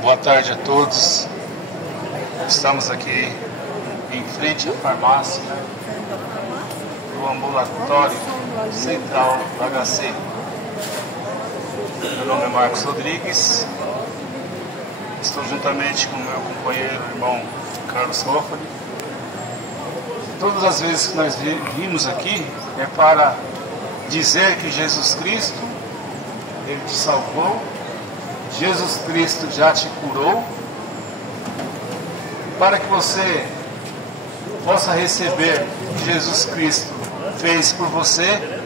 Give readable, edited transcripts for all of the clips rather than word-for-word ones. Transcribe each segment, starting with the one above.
Boa tarde a todos. Estamos aqui em frente à farmácia do ambulatório central do HC. Meu nome é Marcos Rodrigues. Estou juntamente com meu companheiro irmão Carlos Hoffman. Todas as vezes que nós vimos aqui é para dizer que Jesus Cristo, Ele te salvou, Jesus Cristo já te curou, para que você possa receber o que Jesus Cristo fez por você.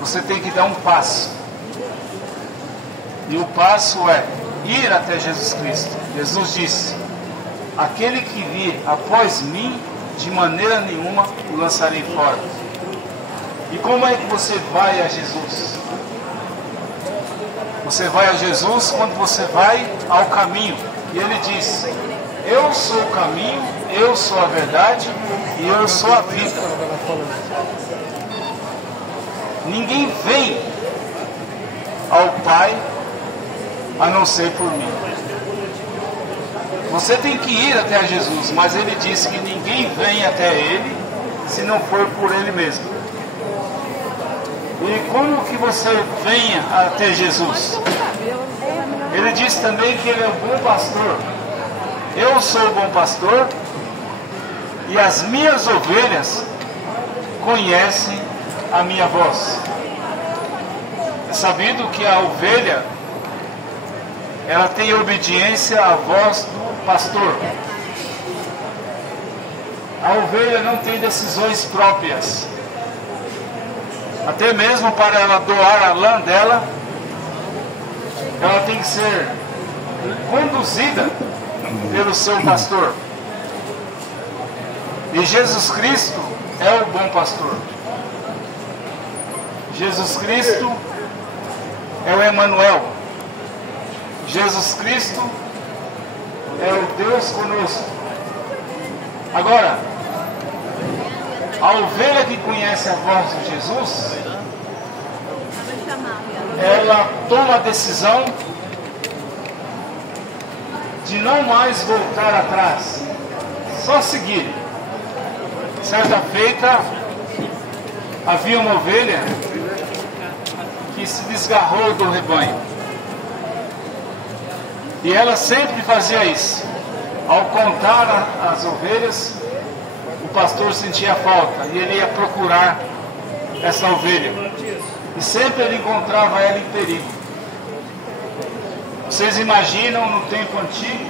Você tem que dar um passo, e o passo é ir até Jesus Cristo. Jesus disse: aquele que vir após mim, de maneira nenhuma o lançarei fora. E como é que você vai a Jesus? Você vai a Jesus quando você vai ao caminho. E Ele diz: eu sou o caminho, eu sou a verdade e eu sou a vida. Ninguém vem ao Pai a não ser por mim. Você tem que ir até a Jesus, mas Ele disse que ninguém vem até Ele se não for por Ele mesmo. E como que você venha até Jesus? Ele diz também que Ele é o bom pastor. Eu sou o bom pastor e as minhas ovelhas conhecem a minha voz. É sabido que a ovelha, ela tem obediência à voz do pastor. A ovelha não tem decisões próprias. Até mesmo para ela doar a lã dela, ela tem que ser conduzida pelo seu pastor. E Jesus Cristo é o bom pastor. Jesus Cristo é o Emanuel. Jesus Cristo é o Deus conosco. Agora, a ovelha que conhece a voz de Jesus, ela toma a decisão de não mais voltar atrás, só seguir. Certa feita, havia uma ovelha que se desgarrou do rebanho. E ela sempre fazia isso. Ao contar as ovelhas, o pastor sentia falta e ele ia procurar essa ovelha. E sempre ele encontrava ela em perigo. Vocês imaginam no tempo antigo,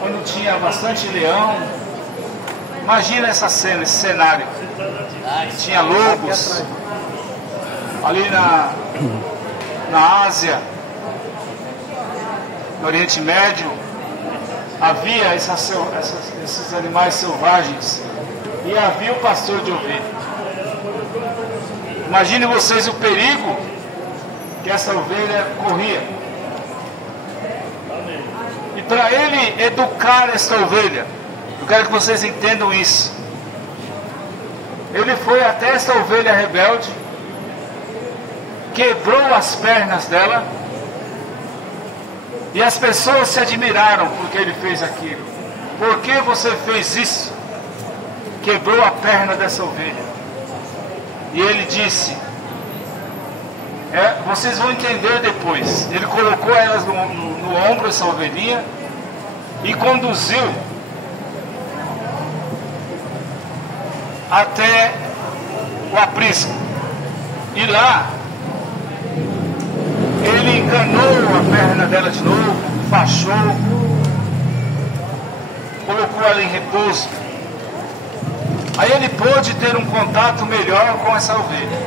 quando tinha bastante leão? Imagina essa cena, esse cenário. Tinha lobos ali na Ásia, no Oriente Médio. Havia esses animais selvagens e havia o pastor de ovelha. Imagine vocês o perigo que essa ovelha corria. E para ele educar esta ovelha, eu quero que vocês entendam isso. Ele foi até esta ovelha rebelde, quebrou as pernas dela, e as pessoas se admiraram porque ele fez aquilo. Por que você fez isso? Quebrou a perna dessa ovelha. E ele disse, vocês vão entender depois. Ele colocou elas no ombro, essa ovelhinha, e conduziu até o aprisco. E lá, ele enganou a perna dela de novo, fachou, colocou ela em repouso. Aí ele pôde ter um contato melhor com essa ovelha.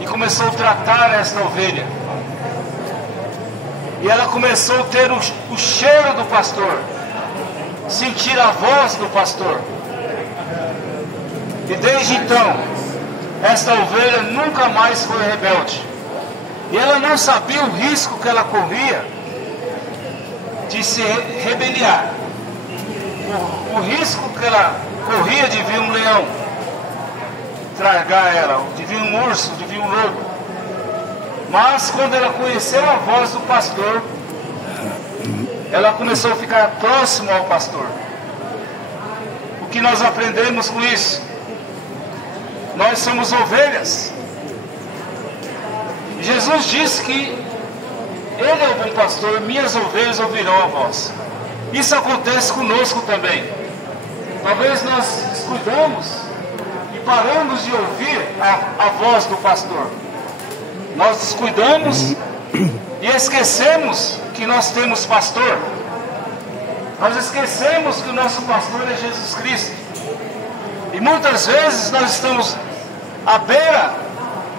E começou a tratar essa ovelha. E ela começou a ter o cheiro do pastor, sentir a voz do pastor. E desde então, esta ovelha nunca mais foi rebelde. E ela não sabia o risco que ela corria de se rebeliar. O risco que ela corria de vir um leão tragar ela, de vir um urso, de vir um lobo. Mas quando ela conheceu a voz do pastor, ela começou a ficar próxima ao pastor. O que nós aprendemos com isso? Nós somos ovelhas. Jesus disse que Ele é o bom pastor, minhas ovelhas ouvirão a voz. Isso acontece conosco também. Talvez nós descuidamos e paramos de ouvir a voz do pastor. Nós descuidamos e esquecemos que nós temos pastor. Nós esquecemos que o nosso pastor é Jesus Cristo. E muitas vezes nós estamos à beira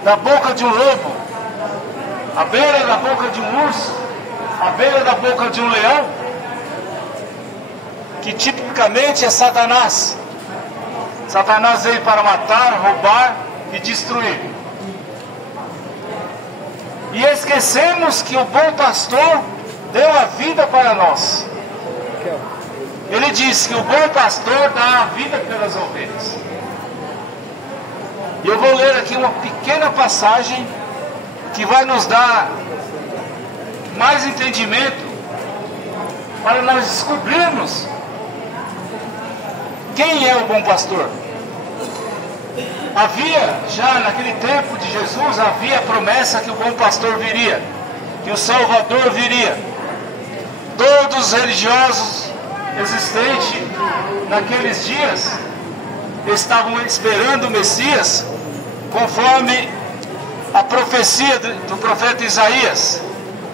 da boca de um lobo, à beira da boca de um urso, à beira da boca de um leão, que tipicamente é Satanás. Satanás veio para matar, roubar e destruir. E esquecemos que o bom pastor deu a vida para nós. Ele diz que o bom pastor dá a vida pelas ovelhas. E eu vou ler aqui uma pequena passagem que vai nos dar mais entendimento para nós descobrirmos quem é o bom pastor. Havia, já naquele tempo de Jesus, havia a promessa que o bom pastor viria, que o Salvador viria. Todos os religiosos existentes naqueles dias estavam esperando o Messias, conforme a profecia do profeta Isaías,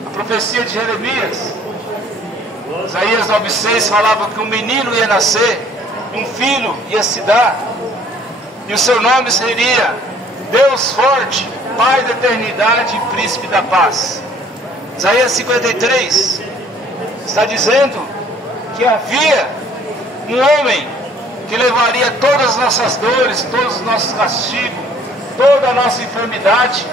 a profecia de Jeremias. Isaías 9,6 falava que um menino ia nascer, um filho ia se dar, e o seu nome seria Deus Forte, Pai da Eternidade e Príncipe da Paz. Isaías 53 está dizendo que havia um homem que levaria todas as nossas dores, todos os nossos castigos, toda a nossa enfermidade.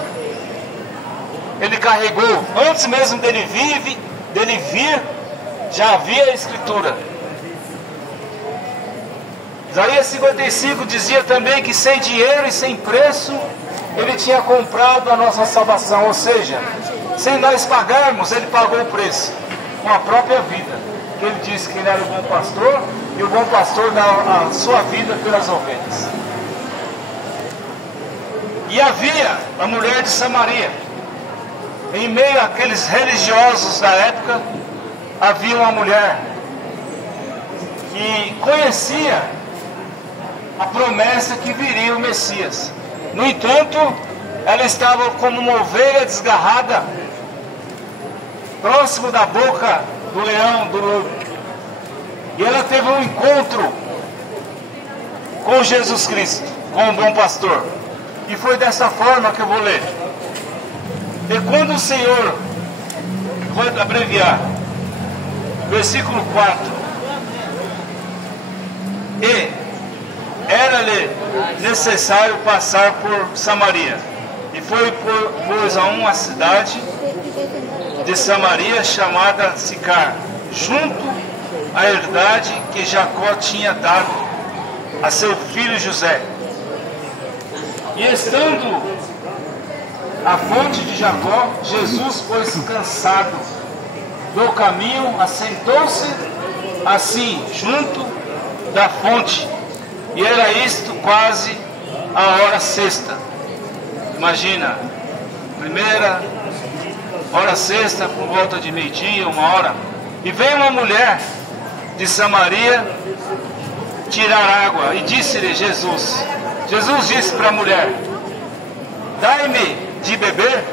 Ele carregou, antes mesmo dele vir, já havia a Escritura. Isaías 55 dizia também que sem dinheiro e sem preço Ele tinha comprado a nossa salvação, ou seja, sem nós pagarmos, Ele pagou o preço com a própria vida. Que Ele disse que Ele era o bom pastor, e o bom pastor dá a sua vida pelas ovelhas. E havia a mulher de Samaria. Em meio àqueles religiosos da época, havia uma mulher que conhecia a promessa que viria o Messias. No entanto, ela estava como uma ovelha desgarrada, próximo da boca do leão, do lobo. E ela teve um encontro com Jesus Cristo, com o bom pastor. E foi dessa forma que eu vou ler. E quando o Senhor, vou abreviar, versículo 4, e era-lhe necessário passar por Samaria, e foi pois a uma cidade de Samaria chamada Sicar, junto à herdade que Jacó tinha dado a seu filho José. E estando à fonte de Jacó, Jesus, pois cansado do caminho, assentou-se assim junto da fonte, e era isto quase a hora sexta. Imagina, primeira hora sexta, por volta de meio-dia, 1h. E veio uma mulher de Samaria tirar água, e disse-lhe Jesus disse para a mulher: dai-me de beber.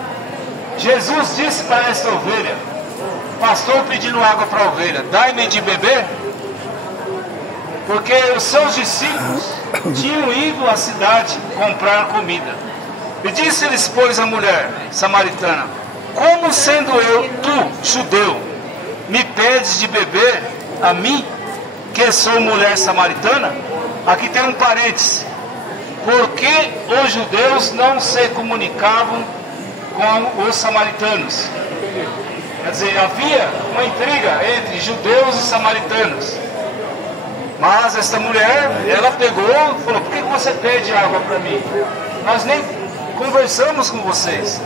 Jesus disse para esta ovelha, pastor pedindo água para a ovelha, dai-me de beber. Porque os seus discípulos tinham ido à cidade comprar comida. E disse-lhes, pois, a mulher samaritana: como sendo eu, tu, judeu, me pedes de beber a mim, que sou mulher samaritana? Aqui tem um parênteses. Porque os judeus não se comunicavam com os samaritanos. Quer dizer, havia uma intriga entre judeus e samaritanos. Mas esta mulher, ela pegou e falou: por que você pede água para mim? Nós nem conversamos com vocês.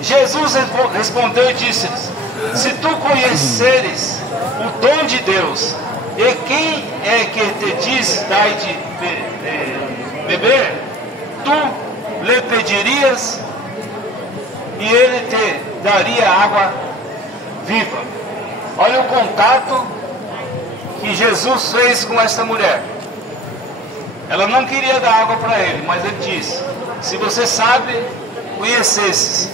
Jesus respondeu e disse-lhes: se tu conheceres o dom de Deus, e quem é que te diz dai de beber, tu lhe pedirias e ele te daria água viva. Olha o contato que Jesus fez com esta mulher. Ela não queria dar água para ele, mas ele disse: se você sabe, conhecesses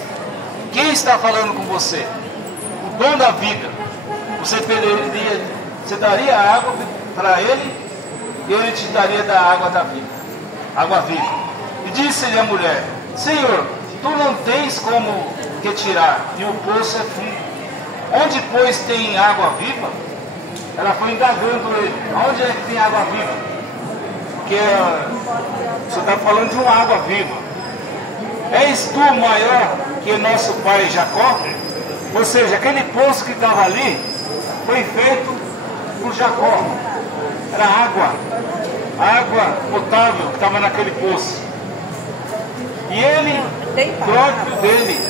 quem está falando com você, o dom da vida, você daria água para ele e ele te daria da água da vida, água viva. E disse-lhe a mulher: Senhor, tu não tens como que tirar, e o poço é fundo. Onde, pois, tem água viva? Ela foi indagando ele: onde é que tem água viva? Porque você está falando de uma água viva. És tu maior que nosso pai Jacó? Ou seja, aquele poço que estava ali foi feito por Jacó. Era água potável que estava naquele poço. E ele, próprio dele: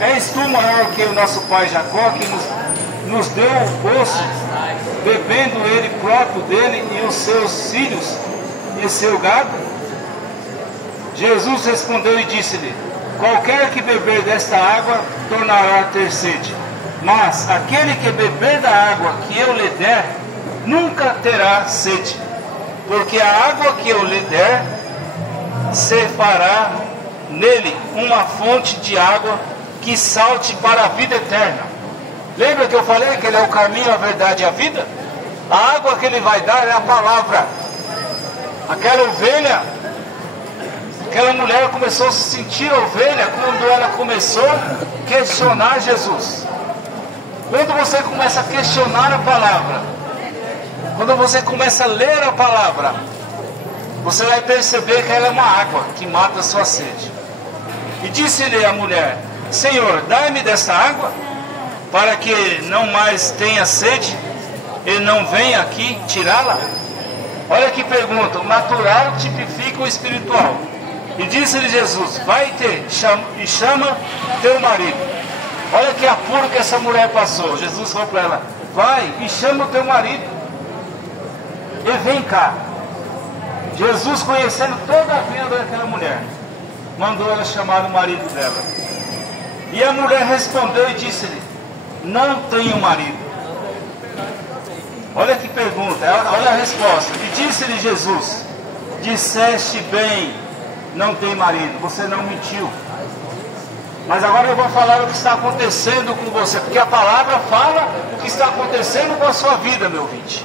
és tu maior que o nosso pai Jacó, que nos deu o poço, bebendo ele próprio dele e os seus filhos e seu gado? Jesus respondeu e disse-lhe: qualquer que beber desta água tornará a ter sede, mas aquele que beber da água que eu lhe der nunca terá sede, porque a água que eu lhe der se fará nele uma fonte de água que salte para a vida eterna. Lembra que eu falei que ele é o caminho, a verdade e a vida? A água que ele vai dar é a palavra. Aquela ovelha, aquela mulher começou a se sentir ovelha quando ela começou a questionar Jesus. Quando você começa a questionar a palavra, quando você começa a ler a palavra, você vai perceber que ela é uma água que mata a sua sede. E disse-lhe a mulher: Senhor, dai-me dessa água, para que não mais tenha sede e não venha aqui tirá-la. Olha que pergunta: o natural tipifica o espiritual. E disse-lhe Jesus: vai-te e chama teu marido. Olha que apuro que essa mulher passou. Jesus falou para ela: vai e chama o teu marido e vem cá. Jesus, conhecendo toda a vida daquela mulher, mandou ela chamar o marido dela. E a mulher respondeu e disse-lhe: não tenho marido. Olha que pergunta, olha a resposta. E disse-lhe Jesus: disseste bem, não tem marido, você não mentiu. Mas agora eu vou falar o que está acontecendo com você, porque a palavra fala o que está acontecendo com a sua vida, meu ouvinte.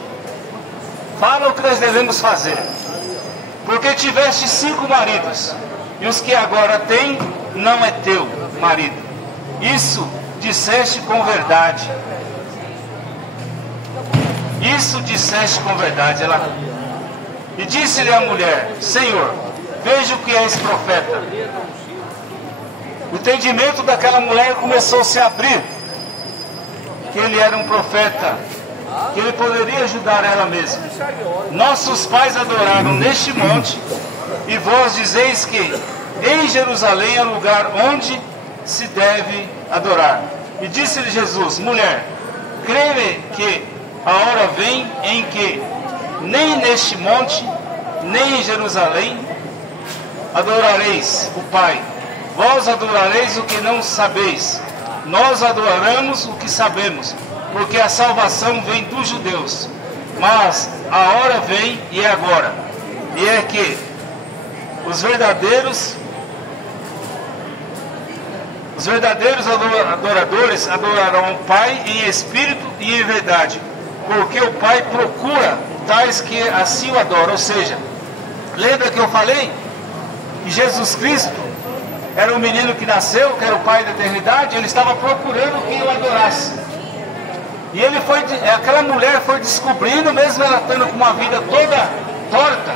Fala o que nós devemos fazer. Porque tiveste 5 maridos, e os que agora tem não é teu marido. Isso disseste com verdade. Isso disseste com verdade. E disse-lhe a mulher: Senhor, vejo que és profeta. O entendimento daquela mulher começou a se abrir, que ele era um profeta, que ele poderia ajudar ela mesma. Nossos pais adoraram neste monte, e vós dizeis que em Jerusalém é o lugar onde se deve adorar. E disse-lhe Jesus: mulher, crê que a hora vem em que nem neste monte, nem em Jerusalém adorareis o Pai. Vós adorareis o que não sabeis, nós adoramos o que sabemos, porque a salvação vem dos judeus. Mas a hora vem, e é agora, e é que os verdadeiros adoradores adorarão o Pai em espírito e em verdade, porque o Pai procura tais que assim o adoram. Ou seja, lembra que eu falei que Jesus Cristo era um menino que nasceu, que era o Pai da eternidade? Ele estava procurando quem o adorasse. E aquela mulher foi descobrindo, mesmo ela estando com uma vida toda torta,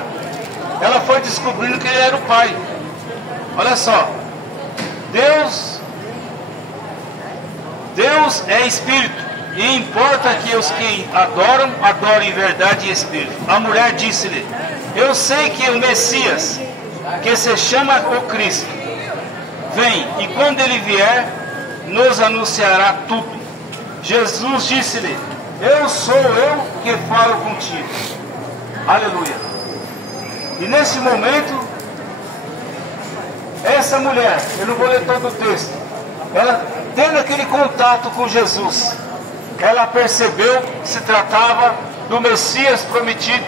ela foi descobrindo que ele era o Pai. Olha só, Deus Deus é espírito, e importa que os que adoram, adorem em verdade e espírito. A mulher disse-lhe: eu sei que o Messias, que se chama o Cristo, vem, e quando ele vier, nos anunciará tudo. Jesus disse-lhe: eu sou eu que falo contigo. Aleluia. E nesse momento, essa mulher, eu não vou ler todo o texto, ela tendo aquele contato com Jesus, ela percebeu que se tratava do Messias prometido,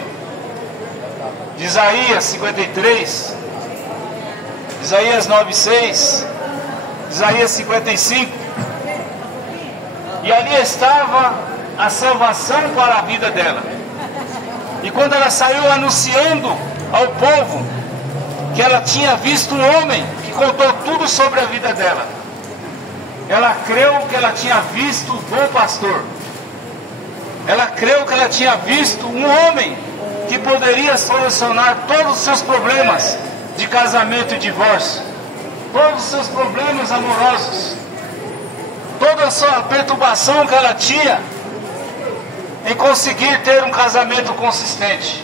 de Isaías 53, Isaías 9:6, Isaías 55, e ali estava a salvação para a vida dela. E quando ela saiu anunciando ao povo que ela tinha visto um homem que contou tudo sobre a vida dela, ela creu que ela tinha visto o bom pastor. Ela creu que ela tinha visto um homem que poderia solucionar todos os seus problemas de casamento e divórcio, todos os seus problemas amorosos, toda a sua perturbação que ela tinha em conseguir ter um casamento consistente.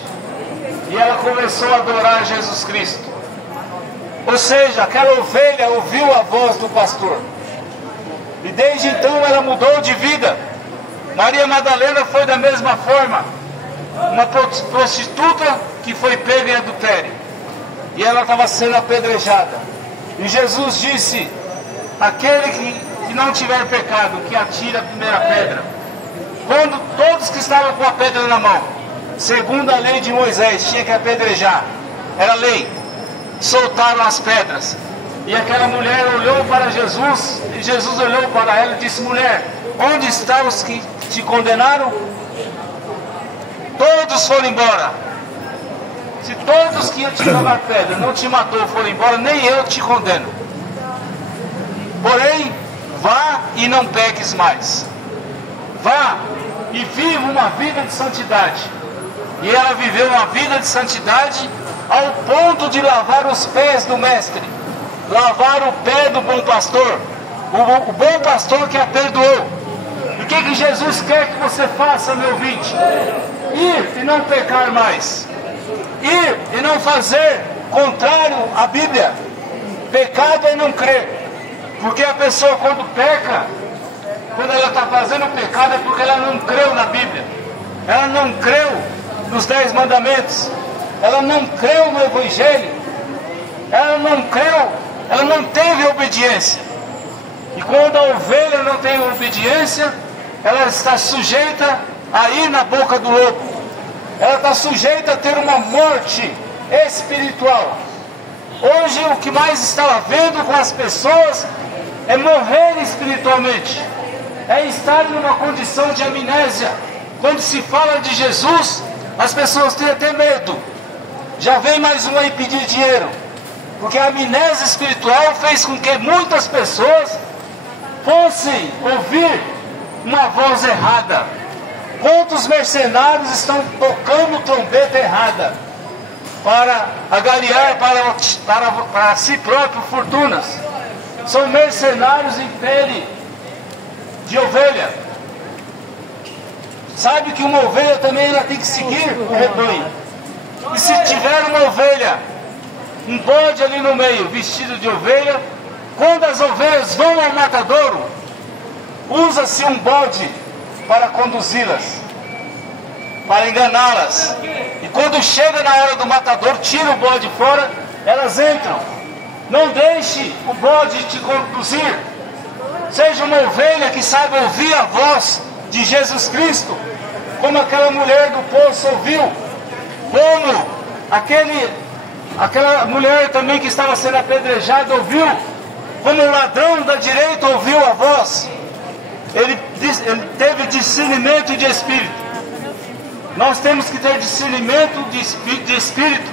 E ela começou a adorar Jesus Cristo. Ou seja, aquela ovelha ouviu a voz do pastor. E desde então ela mudou de vida. Maria Madalena foi da mesma forma. Uma prostituta que foi pega em adultério. E ela estava sendo apedrejada. E Jesus disse: aquele que não tiver pecado, que atire a primeira pedra. Quando todos que estavam com a pedra na mão, segundo a lei de Moisés, tinha que apedrejar, era lei, soltaram as pedras. E aquela mulher olhou para Jesus, e Jesus olhou para ela e disse: mulher, onde estão os que te condenaram? Todos foram embora. Se todos que iam te jogar pedra não te matou foram embora, nem eu te condeno. Porém, vá e não peques mais. Vá e viva uma vida de santidade. E ela viveu uma vida de santidade ao ponto de lavar os pés do mestre, lavar o pé do bom pastor, o bom pastor que a perdoou. E o que Jesus quer que você faça, meu ouvinte? Ir e não pecar mais. Ir e não fazer contrário à Bíblia. Pecado é não crer. Porque a pessoa quando peca, quando ela está fazendo pecado, é porque ela não creu na Bíblia. Ela não creu nos 10 mandamentos. Ela não creu no Evangelho. Ela não creu, ela não teve obediência. E quando a ovelha não tem obediência, ela está sujeita a ir na boca do lobo. Ela está sujeita a ter uma morte espiritual. Hoje o que mais está havendo com as pessoas é morrer espiritualmente, é estar numa condição de amnésia. Quando se fala de Jesus, as pessoas têm até medo. Já vem mais um aí pedir dinheiro, porque a amnésia espiritual fez com que muitas pessoas fossem ouvir uma voz errada. Quantos mercenários estão tocando trombeta errada para agariar para si próprio fortunas? São mercenários em pele de ovelha. Sabe que uma ovelha também ela tem que seguir o rebanho. E se tiver uma ovelha, um bode ali no meio, vestido de ovelha, quando as ovelhas vão ao matadouro, usa-se um bode para conduzi-las, para enganá-las. E quando chega na hora do matador, tira o bode fora, elas entram. Não deixe o bode te conduzir. Seja uma ovelha que saiba ouvir a voz de Jesus Cristo, como aquela mulher do poço ouviu, como aquela mulher também que estava sendo apedrejada ouviu, como o ladrão da direita ouviu a voz. Ele teve discernimento de espírito. Nós temos que ter discernimento de espírito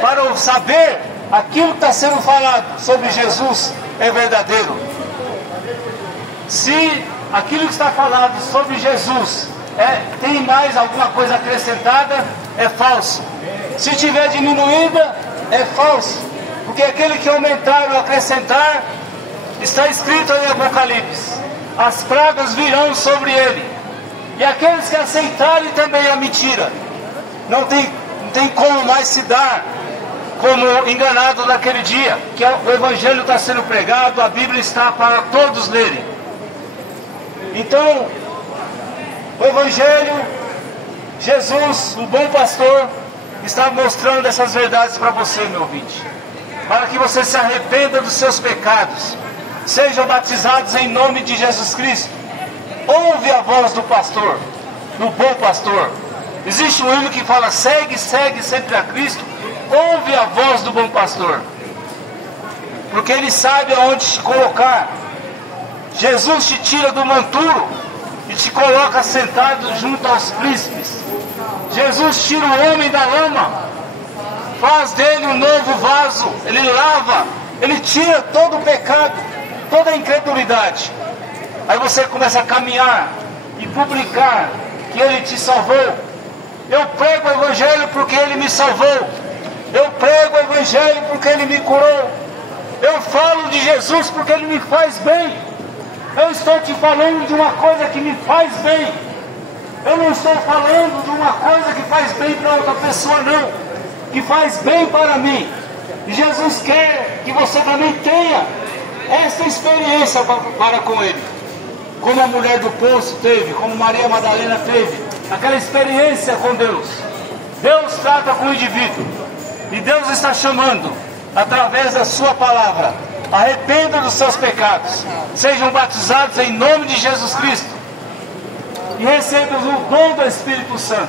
para saber aquilo que está sendo falado sobre Jesus é verdadeiro. Se aquilo que está falado sobre Jesus tem mais alguma coisa acrescentada, é falso. Se tiver diminuída, é falso. Porque aquele que aumentar ou acrescentar, está escrito em Apocalipse, as pragas virão sobre ele. E aqueles que aceitarem também a mentira, não tem como mais se dar como enganado naquele dia, que o Evangelho está sendo pregado, a Bíblia está para todos lerem. Então, o Evangelho, Jesus, o bom pastor, está mostrando essas verdades para você, meu ouvinte, para que você se arrependa dos seus pecados, sejam batizados em nome de Jesus Cristo. Ouve a voz do pastor, do bom pastor. Existe um hino que fala: segue, segue sempre a Cristo. Ouve a voz do bom pastor, porque ele sabe aonde te colocar. Jesus te tira do monturo e te coloca sentado junto aos príncipes. Jesus tira o homem da lama, faz dele um novo vaso. Ele lava, ele tira todo o pecado, toda a incredulidade. Aí você começa a caminhar e publicar que ele te salvou. Eu prego o Evangelho porque ele me salvou. Eu prego o Evangelho porque ele me curou. Eu falo de Jesus porque ele me faz bem. Eu estou te falando de uma coisa que me faz bem. Eu não estou falando de uma coisa que faz bem para outra pessoa, não. Que faz bem para mim. E Jesus quer que você também tenha essa experiência para com ele. Como a mulher do poço teve, como Maria Madalena teve. Aquela experiência com Deus. Deus trata com o indivíduo. E Deus está chamando, através da sua palavra: arrependa dos seus pecados, sejam batizados em nome de Jesus Cristo e recebam o dom do Espírito Santo.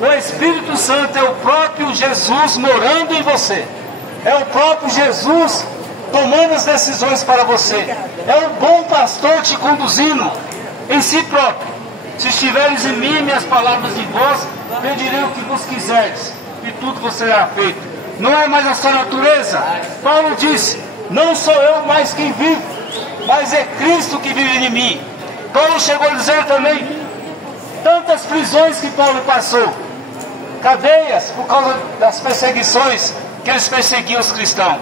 O Espírito Santo é o próprio Jesus morando em você. É o próprio Jesus tomando as decisões para você. É o bom pastor te conduzindo em si próprio. Se estiveres em mim, minhas palavras em vós, pedirei o que vos quiserdes, e tudo vos será feito. Não é mais a sua natureza. Paulo disse: não sou eu mais quem vive, mas é Cristo que vive em mim. Paulo chegou a dizer também tantas prisões que Paulo passou, cadeias por causa das perseguições que eles perseguiam os cristãos.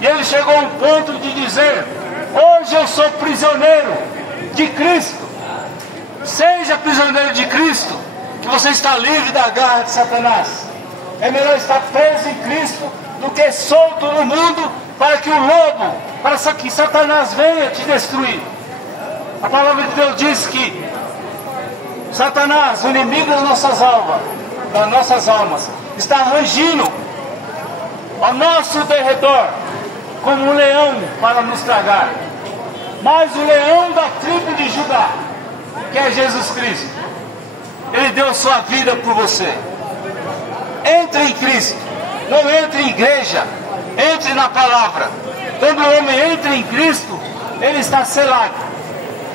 E ele chegou a um ponto de dizer: hoje eu sou prisioneiro de Cristo. Seja prisioneiro de Cristo, que você está livre da garra de Satanás. É melhor estar preso em Cristo do que solto no mundo para que o lobo, para que Satanás venha te destruir. A palavra de Deus diz que Satanás, o inimigo das nossas almas, está rangindo ao nosso derredor como um leão para nos tragar. Mas o leão da tribo de Judá, que é Jesus Cristo, ele deu sua vida por você. Entre em Cristo, não entre em igreja, entre na palavra. Quando o homem entra em Cristo, ele está selado.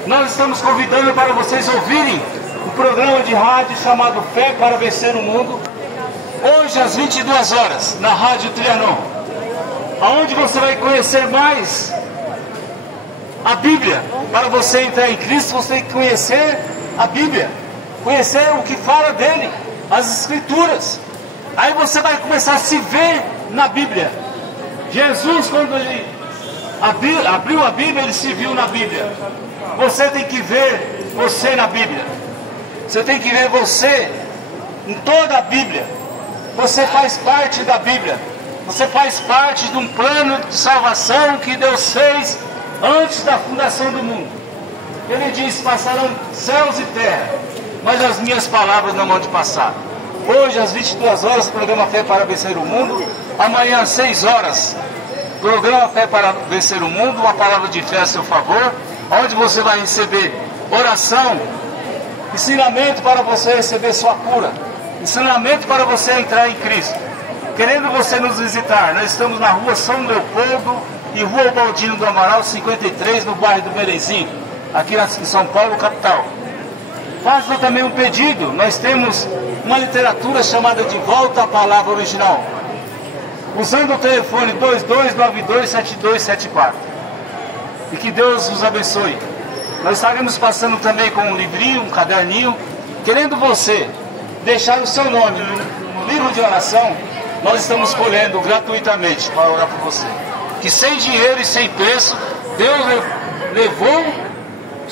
Nós estamos convidando para vocês ouvirem um programa de rádio chamado Fé para Vencer o Mundo, hoje às 22 horas, na Rádio Trianon, aonde você vai conhecer mais a Bíblia. Para você entrar em Cristo, você tem que conhecer a Bíblia, conhecer o que fala dele, as Escrituras. Aí você vai começar a se ver na Bíblia. Jesus, quando ele abriu a Bíblia, ele se viu na Bíblia. Você tem que ver você na Bíblia. Você tem que ver você em toda a Bíblia. Você faz parte da Bíblia. Você faz parte de um plano de salvação que Deus fez antes da fundação do mundo. Ele diz: passarão céus e terra, mas as minhas palavras não vão de passar. Hoje às 22 horas, programa Fé para Vencer o Mundo. Amanhã às 6 horas, programa Fé para Vencer o Mundo, uma palavra de fé a seu favor, onde você vai receber oração, ensinamento para você receber sua cura, ensinamento para você entrar em Cristo. Querendo você nos visitar, nós estamos na rua São Leopoldo e rua Baldino do Amaral 53, no bairro do Berezinho, aqui em São Paulo, capital. Faça também um pedido. Nós temos uma literatura chamada De Volta à Palavra Original, usando o telefone 22927274. E que Deus nos abençoe. Nós estaremos passando também com um livrinho, um caderninho, querendo você deixar o seu nome no livro de oração. Nós estamos colhendo gratuitamente para orar por você. Que sem dinheiro e sem preço, Deus levou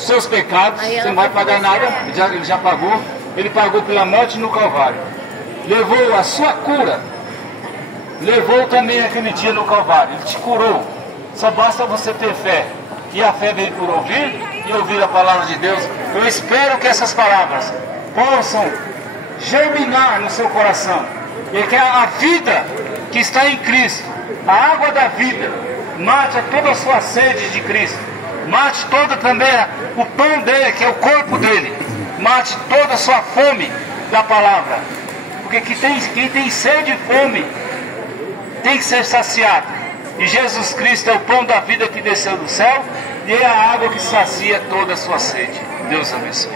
os seus pecados, você não vai pagar nada, ele já pagou. Ele pagou pela morte no Calvário. Levou a sua cura. Levou também aquele dia no Calvário. Ele te curou. Só basta você ter fé. E a fé vem por ouvir e ouvir a palavra de Deus. Eu espero que essas palavras possam germinar no seu coração. E que a vida que está em Cristo, a água da vida, mate toda a sua sede de Cristo. Mate toda também o pão dele, que é o corpo dele. Mate toda a sua fome da palavra. Porque quem tem sede e fome tem que ser saciado. E Jesus Cristo é o pão da vida que desceu do céu e é a água que sacia toda a sua sede. Deus abençoe.